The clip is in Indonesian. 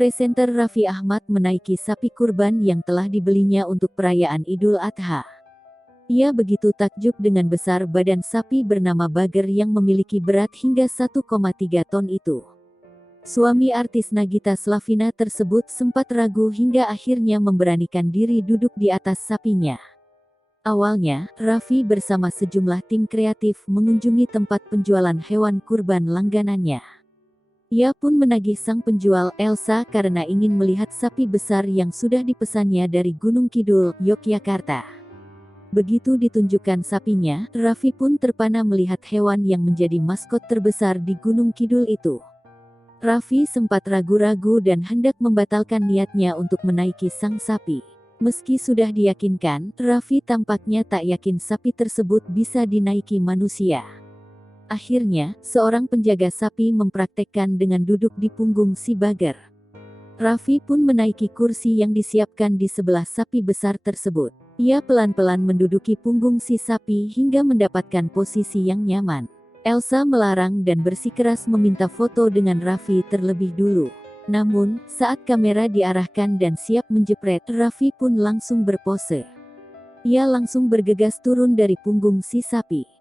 Presenter Raffi Ahmad menaiki sapi kurban yang telah dibelinya untuk perayaan Idul Adha. Ia begitu takjub dengan besar badan sapi bernama Bager yang memiliki berat hingga 1,3 ton itu. Suami artis Nagita Slavina tersebut sempat ragu hingga akhirnya memberanikan diri duduk di atas sapinya. Awalnya, Raffi bersama sejumlah tim kreatif mengunjungi tempat penjualan hewan kurban langganannya. Ia pun menagih sang penjual, Elsa, karena ingin melihat sapi besar yang sudah dipesannya dari Gunung Kidul, Yogyakarta. Begitu ditunjukkan sapinya, Raffi pun terpana melihat hewan yang menjadi maskot terbesar di Gunung Kidul itu. Raffi sempat ragu-ragu dan hendak membatalkan niatnya untuk menaiki sang sapi. Meski sudah diyakinkan, Raffi tampaknya tak yakin sapi tersebut bisa dinaiki manusia. Akhirnya, seorang penjaga sapi mempraktekkan dengan duduk di punggung si Bager. Raffi pun menaiki kursi yang disiapkan di sebelah sapi besar tersebut. Ia pelan-pelan menduduki punggung si sapi hingga mendapatkan posisi yang nyaman. Elsa melarang dan bersikeras meminta foto dengan Raffi terlebih dulu. Namun, saat kamera diarahkan dan siap menjepret, Raffi pun langsung berpose. Ia langsung bergegas turun dari punggung si sapi.